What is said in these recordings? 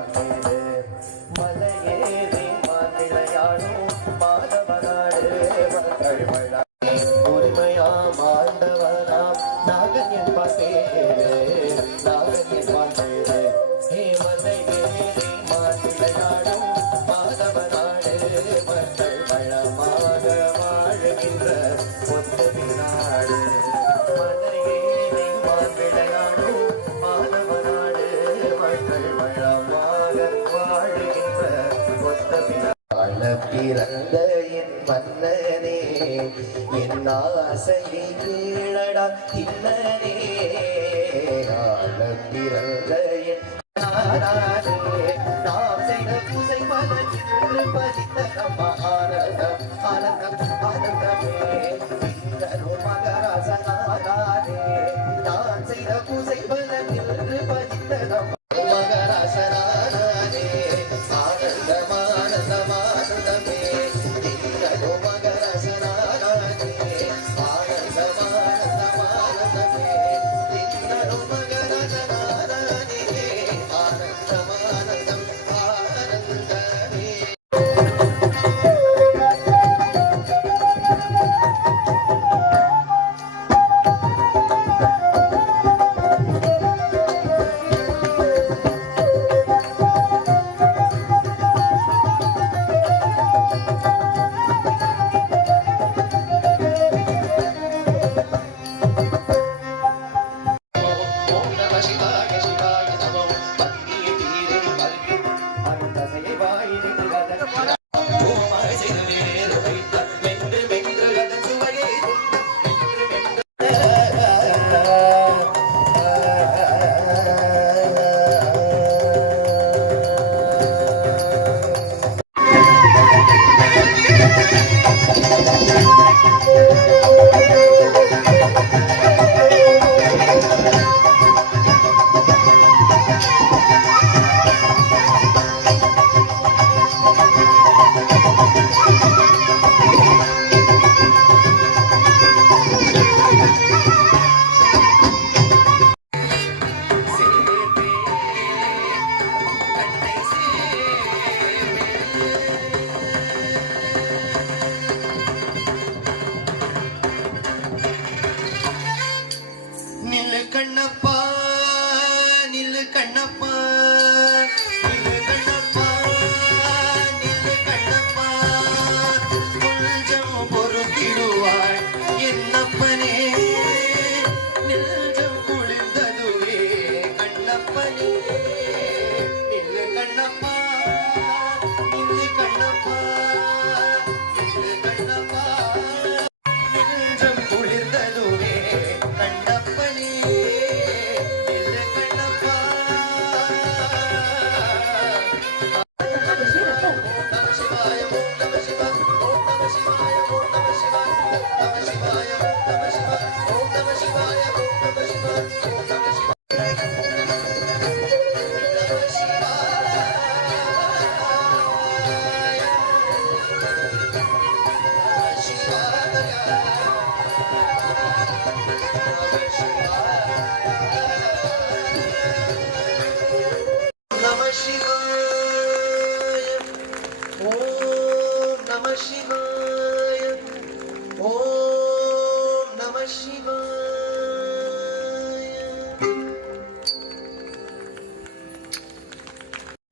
மாந்தேது மலையேறி மாந்திளையாடும் மாதவனாடு மக்கள் வள உரிமையா மாண்டவனாம் நாகன் என்பார் பேரு நாகன் என்பார் பேரு ஹே மலையேறி வாழ்கின்ற பிறந்த என் மன்னனே என் ஆசை கீழடா தின்னனே பிறந்த என் நாம் செய்த பூசை பல பதித்த நம்ம ஆனந்தம் money. शिवाय ॐ नमः शिवाय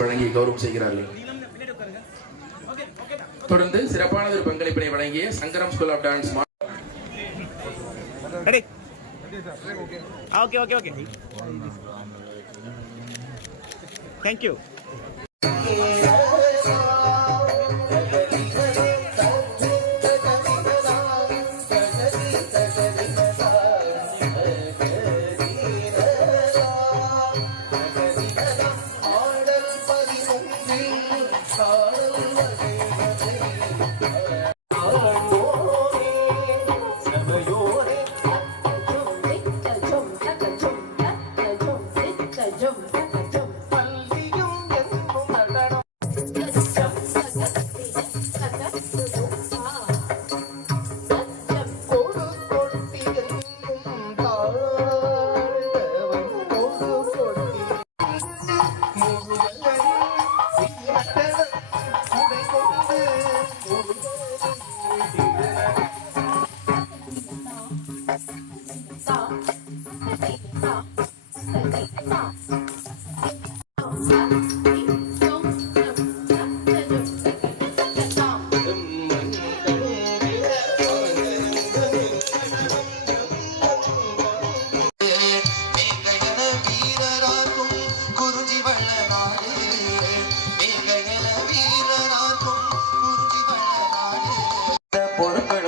வழங்கி கௌரவம் செய்கிறார்கள். தொடர்ந்து சிறப்பான ஒரு பங்களிப்பினை வழங்கிய Sankaram school of dance okay okay okay thank you Jones. por